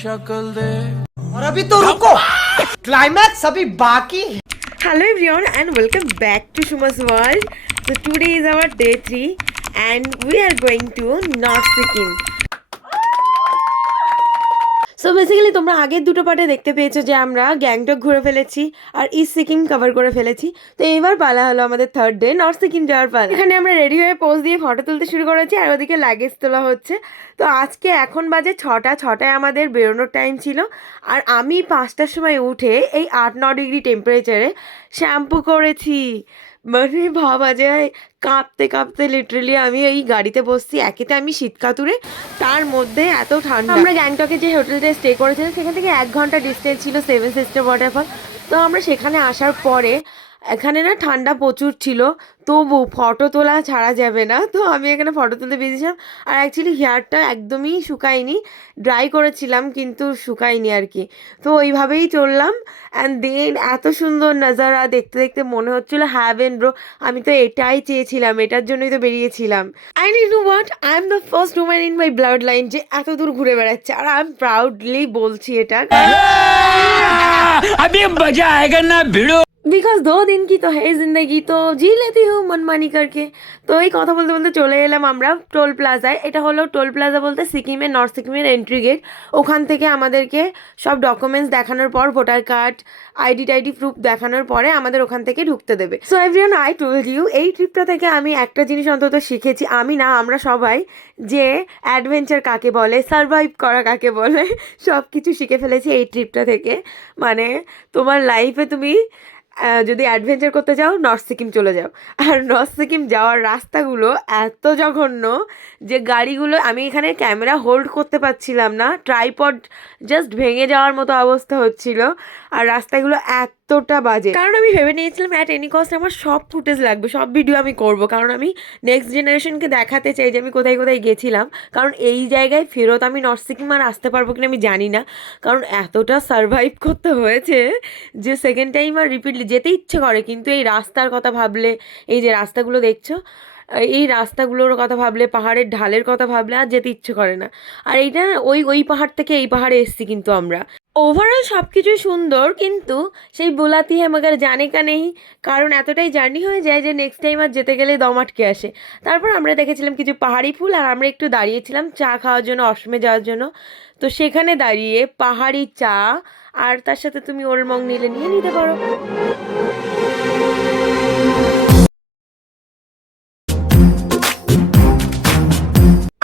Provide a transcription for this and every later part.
शक्ल दे और अभी तो रुको, क्लाइमैक्स अभी बाकी है। Hello everyone and welcome back to Shuma's World. So today is our day 3 and we are going to North Sikkim. So basically তোমরা আগের দুটো পার্টে দেখতে পেয়েছো যে আমরা গ্যাংটক ঘুরে ফেলেছি আর ইস্ট সিকিম কভার করে ফেলেছি। তো এবার পালা হলো আমাদের থার্ড ডে নর্থ সিকিম যাওয়ার পালা। এখানে আমরা রেডি হয়ে পোজ দিয়ে ফটো তুলতে শুরু করেছি আর ওদিকে লাগেজ তোলা হচ্ছে। তো আজকে এখন বাজে ছটায় আমাদের বেরোনোর টাইম ছিল আর আমি 5টার সময় উঠে এই 8-9 ডিগ্রি টেম্পারেচারে শ্যাম্পু করেছি। মানে ভাবা যায় কাঁপতে কাঁপতে লিটারেলি আমি এই গাড়িতে বসছি। একেতে আমি শীত কাতুরে, তার মধ্যে এত ঠান্ডা। আমরা গ্যাংটকে যে হোটেলটায় স্টে করেছিলাম সেখান থেকে 1 ঘন্টা ডিস্টেন্স ছিল সেভেন সিস্টার ওয়াটারফল। তো আমরা সেখানে আসার পরে এখানে না ঠান্ডা প্রচুর ছিল, তবু ফটো তোলা ছাড়া যাবে না। তো আমি এখানে ফটো তুলতে বেরিয়েছিলাম আর অ্যাকচুয়ালি হেয়ারটা একদমই শুকায়নি, ড্রাই করেছিলাম কিন্তু শুকায়নি আর কি। তো ওইভাবেই চললাম অ্যান্ড দেন এত সুন্দর নাজারা দেখতে দেখতে মনে হচ্ছিলো হ্যাভেন ব্রো। আমি তো এটাই চেয়েছিলাম, এটার জন্যই তো বেরিয়েছিলাম। I know what, I am the first woman in my blood line যে এত দূর ঘুরে বেড়াচ্ছে আর আই এম প্রাউডলি বলছি এটা। अभी मजा आएगा ना भिड़ो। बिकॉज 2 दिन की तो है जिंदगी, तो जी लेती हूँ मनमानी करके। তো এই কথা বলতে বলতে চলে এলাম আমরা টোল প্লাজায়। এটা হলো টোল প্লাজা বলতে সিকিমের নর্থ সিকিমের এন্ট্রি গেট। ওখান থেকে আমাদেরকে সব ডকুমেন্টস দেখানোর পর, ভোটার কার্ড, আইডি প্রুফ দেখানোর পরে আমাদের ওখান থেকে ঢুকতে দেবে। So everyone, I told you, এই ট্রিপটা থেকে আমি একটা জিনিস অন্তত শিখেছি, আমি না আমরা সবাই, যে অ্যাডভেঞ্চার কাকে বলে, সারভাইভ করা কাকে বলে, সব কিছু শিখে ফেলেছি এই ট্রিপটা থেকে। মানে তোমার লাইফে তুমি যদি অ্যাডভেঞ্চার করতে যাও নর্থ সিকিম চলে যাও। আর নর্থ সিকিম যাওয়ার রাস্তাগুলো এত জঘন্য যে গাড়িগুলো, আমি এখানে ক্যামেরা হোল্ড করতে পারছিলাম না, ট্রাইপড জাস্ট ভেঙে যাওয়ার মতো অবস্থা হচ্ছিল। আর রাস্তাগুলো এতটা বাজে, কারণ আমি ভেবে নিয়েছিলাম অ্যাট এনি কস্ট আমার সব ফুটেজ লাগবে, সব ভিডিও আমি করব, কারণ আমি নেক্সট জেনারেশনকে দেখাতে চাই যে আমি কোথায় কোথায় গেছিলাম। কারণ এই জায়গায় ফেরত আমি নর্থ সিকিম আর আসতে পারবো কিনা আমি জানি না, কারণ এতটা সারভাইভ করতে হয়েছে যে সেকেন্ড টাইম আর রিপিটলি যেতে ইচ্ছে করে। কিন্তু এই রাস্তার কথা ভাবলে, এই যে রাস্তাগুলো দেখছো, এই রাস্তাগুলোর কথা ভাবলে, পাহাড়ের ঢালের কথা ভাবলে আর যেতে ইচ্ছে করে না। আর এইটা ওই পাহাড় থেকে এই পাহাড়ে এসেছি কিন্তু আমরা। ওভারঅল সব কিছুই সুন্দর, কিন্তু সেই বুলাতি হ্যাঁ মগার জানে কা নেই, কারণ এতটাই জার্নি হয়ে যায় যে নেক্সট টাইম আর যেতে গেলে দম আটকে আসে। তারপর আমরা দেখেছিলাম কিছু পাহাড়ি ফুল আর আমরা একটু দাঁড়িয়েছিলাম চা খাওয়ার জন্য, অসমে যাওয়ার জন্য। তো সেখানে দাঁড়িয়ে পাহাড়ি চা আর তার সাথে তুমি ওলমং নিলে নিয়ে নিতে পারো।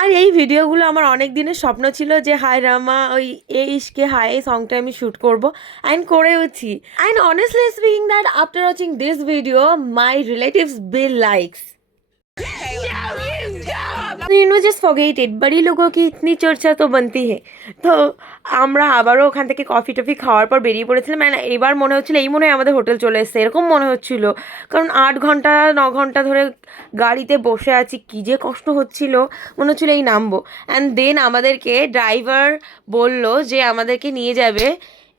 আর এই ভিডিওগুলো আমার অনেক দিনের স্বপ্ন ছিল যে হায় রামা, ওই এই ইশকে হায় এই সংটা আমি শ্যুট করবো, অ্যান্ড করেওছি। And honestly speaking that after watching this video my relatives will likes. You know, just forget it, बड़ी लोगों की इतनी चर्चा तो बनती है। তো আমরা আবারও ওখান থেকে কফি টফি খাওয়ার পর বেরিয়ে পড়েছিলাম। এবার মনে হচ্ছিলো এই মনে হয় আমাদের হোটেল চলে এসছে, এরকম মনে হচ্ছিলো, কারণ 8 ঘন্টা 9 ঘন্টা ধরে গাড়িতে বসে আছি, কী যে কষ্ট হচ্ছিলো, মনে হচ্ছিলো এই নামবো। অ্যান্ড দেন আমাদেরকে ড্রাইভার বলল যে আমাদেরকে নিয়ে যাবে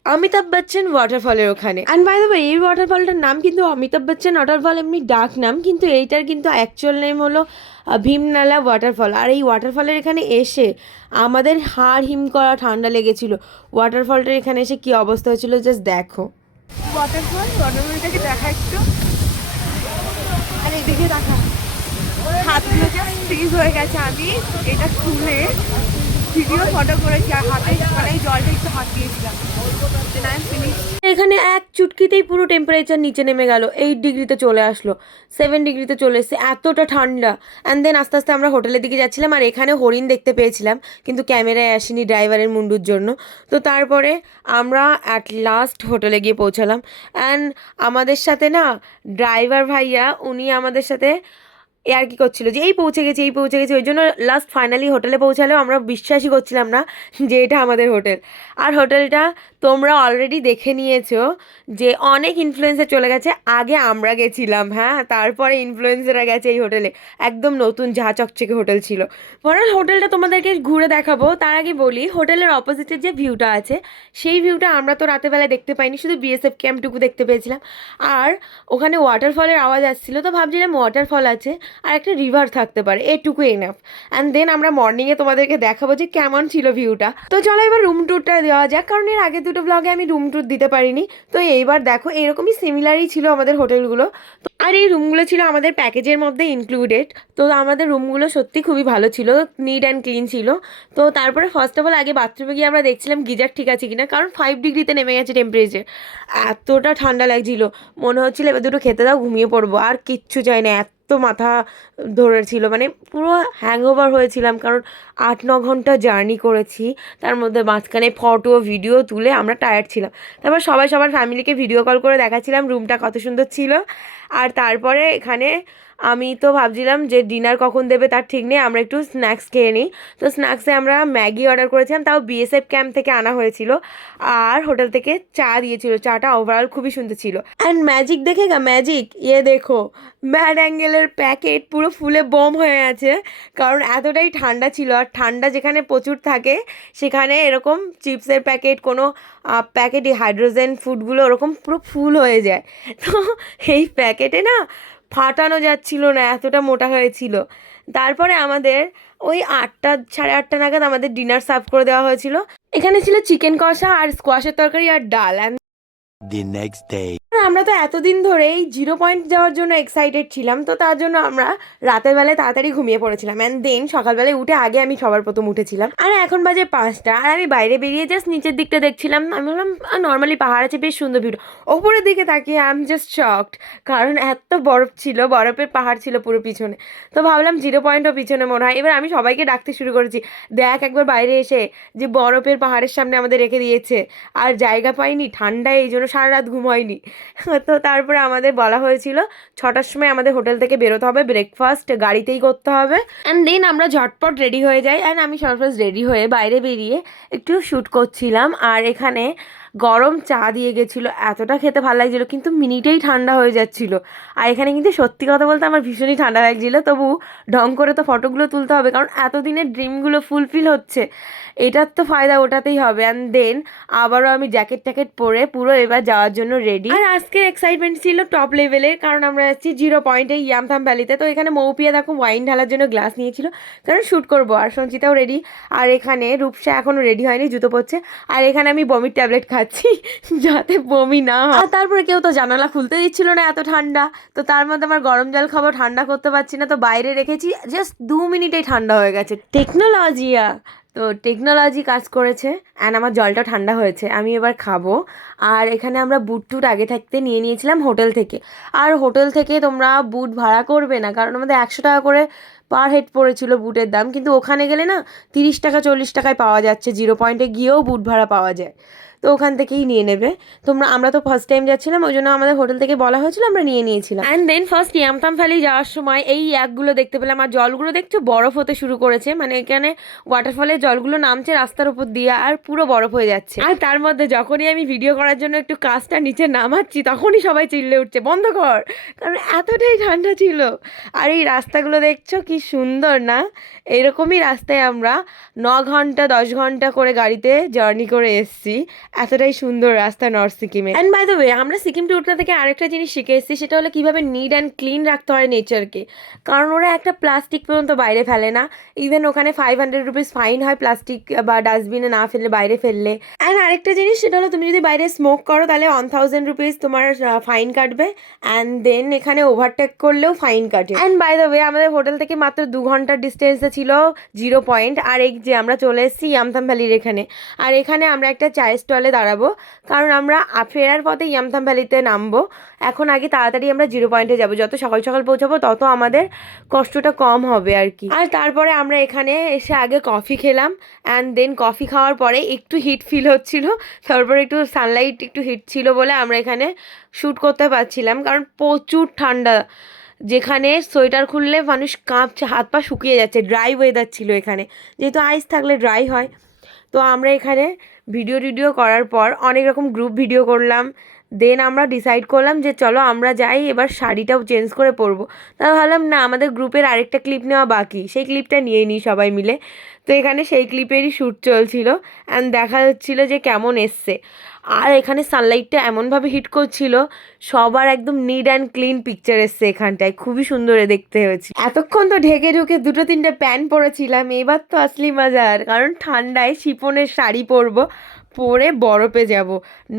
অমিতাভ বচ্চন ওয়াটারফলের ওখানে। অ্যান্ড বাই দ্য ওয়ে, এই ওয়াটারফলটার নাম কিন্তু অমিতাভ বচ্চন ওয়াটারফল এমনি ডাক নাম, কিন্তু এইটার কিন্তু অ্যাকচুয়াল নেম হলো ভীমনালা ওয়াটারফল। আর এই ওয়াটারফলের এখানে এসে আমাদের হাড় হিম করা ঠান্ডা লেগেছিল। ওয়াটারফলটার এখানে এসে কী অবস্থা হয়েছিল জাস্ট দেখো। ওয়াটারফলটাকে দেখা একটু, আর এইদিকে দেখা, হাতগুলো জাস্ট ফ্রিজ হয়ে গেছে। আমি এটা খুলে ভিডিও ফটো করেছি আর হাতে মানে জলটা একটু হাত দিয়েছিলাম। এখানে এক চুটকিতেই পুরো টেম্পারেচার নিচে নেমে গেল, 8 ডিগ্রিতে চলে আসলো, 7 ডিগ্রিতে চলে এসছে, এতটা ঠান্ডা। অ্যান্ড দেন আস্তে আস্তে আমরা হোটেলের দিকে যাচ্ছিলাম আর এখানে হরিণ দেখতে পেয়েছিলাম, কিন্তু ক্যামেরায় আসেনি ড্রাইভারের মুন্ডুর জন্য। তো তারপরে আমরা অ্যাট লাস্ট হোটেলে গিয়ে পৌঁছালাম। অ্যান্ড আমাদের সাথে না ড্রাইভার ভাইয়া, উনি আমাদের সাথে আর কি করছিল যে এই পৌঁছে গেছি, ওই জন্য লাস্ট ফাইনালি হোটেলে পৌঁছালেও আমরা বিশ্বাসই করছিলাম না যে এটা আমাদের হোটেল। আর হোটেলটা তোমরা অলরেডি দেখে নিয়েছো যে অনেক ইনফ্লুয়েন্সার চলে গেছে, আগে আমরা গেছিলাম, হ্যাঁ, তারপরে ইনফ্লুয়েন্সাররা গেছে এই হোটেলে। একদম নতুন ঝা চকচকে হোটেল ছিল। পরে হোটেলটা তোমাদেরকে ঘুরে দেখাবো, তার আগে বলি হোটেলের অপোজিটের যে ভিউটা আছে সেই ভিউটা আমরা তো রাতেরবেলায় দেখতে পাইনি, শুধু বিএসএফ ক্যাম্পটুকু দেখতে পেয়েছিলাম। আর ওখানে ওয়াটারফলের আওয়াজ আসছিলো, তো ভাবছিলাম ওয়াটারফল আছে, আর একটা রিভার থাকতে পারে, এটুকু এনাফ। অ্যান্ড দেন আমরা মর্নিংয়ে তোমাদেরকে দেখাবো যে কেমন ছিল ভিউটা। তো চলো এবার রুম ট্যুরটা দেওয়া যাক, কারণ এর আগে দুটো ব্লগে আমি রুম ট্যুর দিতে পারিনি। তো এইবার দেখো এরকমই সিমিলারই ছিল আমাদের হোটেলগুলো। আর এই রুমগুলো ছিল আমাদের প্যাকেজের মধ্যে ইনক্লুডেড। তো আমাদের রুমগুলো সত্যি খুবই ভালো ছিল, নিট অ্যান্ড ক্লিন ছিল। তো তারপরে ফার্স্ট অফ অল আগে বাথরুমে গিয়ে আমরা দেখছিলাম গিজার ঠিক আছে কিনা, কারণ 5 ডিগ্রিতে নেমে গেছে টেম্পারেচার। এতটা ঠান্ডা লাগছিল, মনে হচ্ছিল এবার দুটো খেতে দাও ঘুমিয়ে পড়বো, আর কিচ্ছু চাই না। এত মাথা ধরেছিল, মানে পুরো হ্যাংওভার হয়েছিলাম, কারণ 8-9 ঘন্টা জার্নি করেছি। তার মধ্যে মাঝখানে ফটো ভিডিও তুলে আমরা টায়ার্ড ছিলাম। তারপর সবাই সবার ফ্যামিলিকে ভিডিও কল করে দেখাচ্ছিলাম রুমটা কত সুন্দর ছিল। আর তারপরে এখানে আমি তো ভাবছিলাম যে ডিনার কখন দেবে তার ঠিক নেই, আমরা একটু স্ন্যাক্স খেয়ে নিই। তো স্ন্যাক্সে আমরা ম্যাগি অর্ডার করেছিলাম, তাও বিএসএফ ক্যাম্প থেকে আনা হয়েছিল। আর হোটেল থেকে চা দিয়েছিল, চাটা ওভারঅল খুবই সুন্দর ছিল। অ্যান্ড ম্যাজিক দেখেগা ম্যাজিক, ইয়ে দেখো ম্যাড অ্যাঙ্গেলের প্যাকেট পুরো ফুলে বোম হয়ে আছে, কারণ এতটাই ঠান্ডা ছিল। আর ঠান্ডা যেখানে প্রচুর থাকে সেখানে এরকম চিপসের প্যাকেট, কোনো প্যাকেটে হাইড্রোজেন ফুডগুলো ওরকম পুরো ফুল হয়ে যায়। তো এই প্যাকেটে না ফাটানো যাচ্ছিল না, এতটা মোটা হয়েছিল। তারপরে আমাদের ওই 8টা 8:30 নাগাদ আমাদের ডিনার সার্ভ করে দেওয়া হয়েছিল। এখানে ছিল চিকেন কষা আর স্কোয়াশের তরকারি আর ডাল। The next day. আমরা তো এতদিন ধরেই 0 পয়েন্ট যাওয়ার জন্য এক্সাইটেড ছিলাম, তো তার জন্য আমরা রাতের বেলায় তাড়াতাড়ি ঘুমিয়ে পড়েছিলাম। অ্যান্ড দেন সকালবেলায় উঠে আগে আমি সবার প্রথম উঠেছিলাম। আর এখন বাজে 5টা, আর আমি বাইরে বেরিয়ে জাস্ট নিচের দিকটা দেখছিলাম। আমি বললাম নর্মালি পাহাড় আছে, বেশ সুন্দর ভিউ। ওপরের দিকে তাকিয়ে আই এম জাস্ট শকড, কারণ এত বরফ ছিল, বরফের পাহাড় ছিল পুরো পিছনে। তো ভাবলাম 0 পয়েন্টও পিছনে মনে হয়। এবার আমি সবাইকে ডাকতে শুরু করেছি, দেখ একবার বাইরে এসে যে বরফের পাহাড়ের সামনে আমাদের রেখে দিয়েছে। আর জায়গা পাইনি, ঠান্ডায় এই জন্য সারা রাত ঘুম হয়নি। তো তারপরে আমাদের বলা হয়েছিল 6টার সময় আমাদের হোটেল থেকে বেরোতে হবে, ব্রেকফাস্ট গাড়িতেই করতে হবে। অ্যান্ড দেন আমরা ঝটপট রেডি হয়ে যাই। অ্যান্ড আমি সরপ্রাইজ রেডি হয়ে বাইরে বেরিয়ে একটু শ্যুট করছিলাম। আর এখানে গরম চা দিয়ে গেছিলো, এতটা খেতে ভালো লাগছিলো, কিন্তু মিনিটেই ঠান্ডা হয়ে যাচ্ছিলো। আর এখানে কিন্তু সত্যি কথা বলতে আমার ভীষণই ঠান্ডা লাগছিলো, তবু ঢং করে তো ফটোগুলো তুলতে হবে, কারণ এতদিনের ড্রিমগুলো ফুলফিল হচ্ছে, এটার তো ফায়দা ওটাতেই হবে। অ্যান্ড দেন আবারও আমি জ্যাকেট ট্যাকেট পরে পুরো এবার যাওয়ার জন্য রেডি। আর আজকের এক্সাইটমেন্ট ছিল টপ লেভেলের, কারণ আমরা যাচ্ছি 0 পয়েন্টে ইয়ামথাম ভ্যালিতে। তো এখানে মৌপিয়া দেখো ওয়াইন ঢালার জন্য গ্লাস নিয়েছিল, কারণ শ্যুট করবো। আর সঞ্চিতাও রেডি। আর এখানে রূপসা এখনও রেডি হয়নি, জুতো পরছে। আর এখানে আমি বমির ট্যাবলেট খাচ্ছি যাতে বমি না হয়। আর তারপরে কেউ তো জানালা খুলতে দিচ্ছিল না, এত ঠান্ডা। তো তার মধ্যে আমার গরম জল খাবো, ঠান্ডা করতে পারছি না, তো বাইরে রেখেছি, জাস্ট 2 মিনিটেই ঠান্ডা হয়ে গেছে। টেকনোলজিয়া, তো টেকনোলজি কাজ করেছে। অ্যান্ড আমার জলটা ঠান্ডা হয়েছে, আমি এবার খাবো। আর এখানে আমরা বুট টুট আগে থাকতে নিয়ে নিয়েছিলাম হোটেল থেকে। আর হোটেল থেকে তোমরা বুট ভাড়া করবে না, কারণ আমাদের 100 টাকা করে পার হেড পড়েছিল বুটের দাম, কিন্তু ওখানে গেলে না 30 টাকা 40 টাকায় পাওয়া যাচ্ছে, 0 পয়েন্টে গিয়েও বুট ভাড়া পাওয়া যায়। তো ওখান থেকেই নিয়ে নেবে তোমরা। আমরা তো ফার্স্ট টাইম যাচ্ছিলাম, ওই জন্য আমাদের হোটেল থেকে বলা হয়েছিল, আমরা নিয়ে নিয়েছিলাম। And then first Yumthang valley যাওয়ার সময় এই ইয়াকগুলো দেখতে পেলাম। আর জলগুলো দেখছো বরফ হতে শুরু করেছে, মানে এখানে ওয়াটারফলের জলগুলো নামছে রাস্তার উপর দিয়ে, আর পুরো বরফ হয়ে যাচ্ছে। আর তার মধ্যে যখনই আমি ভিডিও করার জন্য একটু কাজটা নিচে নামাচ্ছি, তখনই সবাই চিল্লে উঠছে বন্ধ কর, কারণ এতটাই ঠান্ডা ছিল। আর এই রাস্তাগুলো দেখছো কি সুন্দর না, এরকমই রাস্তায় আমরা 9 ঘন্টা 10 ঘন্টা করে গাড়িতে জার্নি করে এসেছি। এতটাই সুন্দর রাস্তা নর্থ সিকিমে। অ্যান্ড বাই দ্য ওয়ে, আমরা সিকিম ট্যুরটা থেকে আরেকটা জিনিস শিখে এসেছি, সেটা হলো কীভাবে নিট অ্যান্ড ক্লিন রাখতে হয় নেচারকে, কারণ ওরা একটা প্লাস্টিক পর্যন্ত বাইরে ফেলে না। ইভেন ওখানে 500 রুপিস ফাইন হয় প্লাস্টিক বা ডাস্টবিনে না ফেললে, বাইরে ফেললে। অ্যান্ড আরেকটা জিনিস, সেটা হলো তুমি যদি বাইরে স্মোক করো তাহলে 1000 রুপিস তোমার ফাইন কাটবে। অ্যান্ড দেন এখানে ওভারটেক করলেও ফাইন কাটে। অ্যান্ড বাই দ্য ওয়ে, আমাদের হোটেল থেকে মাত্র 2 ঘন্টার ডিস্টেন্সে ছিল 0 পয়েন্ট। আর এই যে আমরা চলে এসেছি ইয়ামথাম ভ্যালির এখানে। আর এখানে আমরা একটা চায়ের স্টলে দাঁড়াবো, কারণ আমরা ফেরার পথে ইয়ামথাম ভ্যালিতে নামবো। এখন আগে তাড়াতাড়ি আমরা 0 পয়েন্টে যাবো, যত সকাল সকাল পৌঁছাবো তত আমাদের কষ্টটা কম হবে আর কি। আর তারপরে আমরা এখানে এসে আগে কফি খেলাম। অ্যান্ড দেন কফি খাওয়ার পরে একটু হিট ফিল হচ্ছিল, তারপরে একটু সানলাইট একটু হিট ছিল বলে আমরা এখানে শ্যুট করতে পারছিলাম, কারণ প্রচুর ঠান্ডা, যেখানে সোয়েটার খুললে মানুষ কাঁপছে, হাত পা শুকিয়ে যাচ্ছে। ড্রাই ওয়েদার ছিল এখানে, যেহেতু আইস থাকলে ড্রাই হয়। তো আমরা এখানে ভিডিও করার পর অনেক রকম গ্রুপ ভিডিও করলাম, দেন আমরা ডিসাইড করলাম যে চলো আমরা যাই, এবার শাড়িটাও চেঞ্জ করে পরবো। তা ভাবলাম না, আমাদের গ্রুপের আরেকটা ক্লিপ নেওয়া বাকি, সেই ক্লিপটা নিয়েই নিই সবাই মিলে। তো এখানে সেই ক্লিপেরই শ্যুট চলছিল অ্যান্ড দেখা যাচ্ছিলো যে কেমন এসছে। আর এখানে সানলাইটটা এমনভাবে হিট করছিল, সবার একদম নিট অ্যান্ড ক্লিন পিকচার এসছে এখানটায়, খুবই সুন্দর দেখতে হয়েছে। এতক্ষণ তো ঢেকে ঢুকে 2-3টে প্যান্ট পরেছিলাম, এবার তো আসলি মজার, কারণ ঠান্ডায় শিফনের শাড়ি পরবো, পরে বরফে যাব,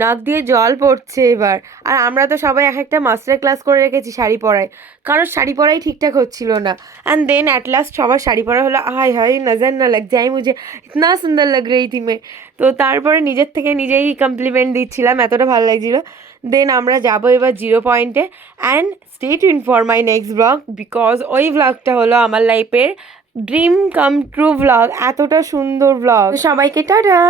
নাক দিয়ে জল পড়ছে এবার। আর আমরা তো সবাই এক একটা মাস্টার ক্লাস করে রেখেছি শাড়ি পরায়, কারণ শাড়ি পরাই ঠিকঠাক হচ্ছিল না। অ্যান্ড দেন অ্যাট লাস্ট সবার শাড়ি পরা হলো। হাই হাই নজর না লাগ যায় মুঝে, ইতনা সুন্দর লাগ রही थी मैं। তো তারপরে নিজের থেকে নিজেই কমপ্লিমেন্ট দিচ্ছিলাম, এতটা ভালো লাগছিলো। দেন আমরা যাবো এবার 0 পয়েন্টে, and stay tuned for my next blog, because ওই ব্লগটা হলো আমার লাইফের ড্রিম কাম ট্রু ব্লগ, এতটা সুন্দর ব্লগ। সবাইকে টাটা।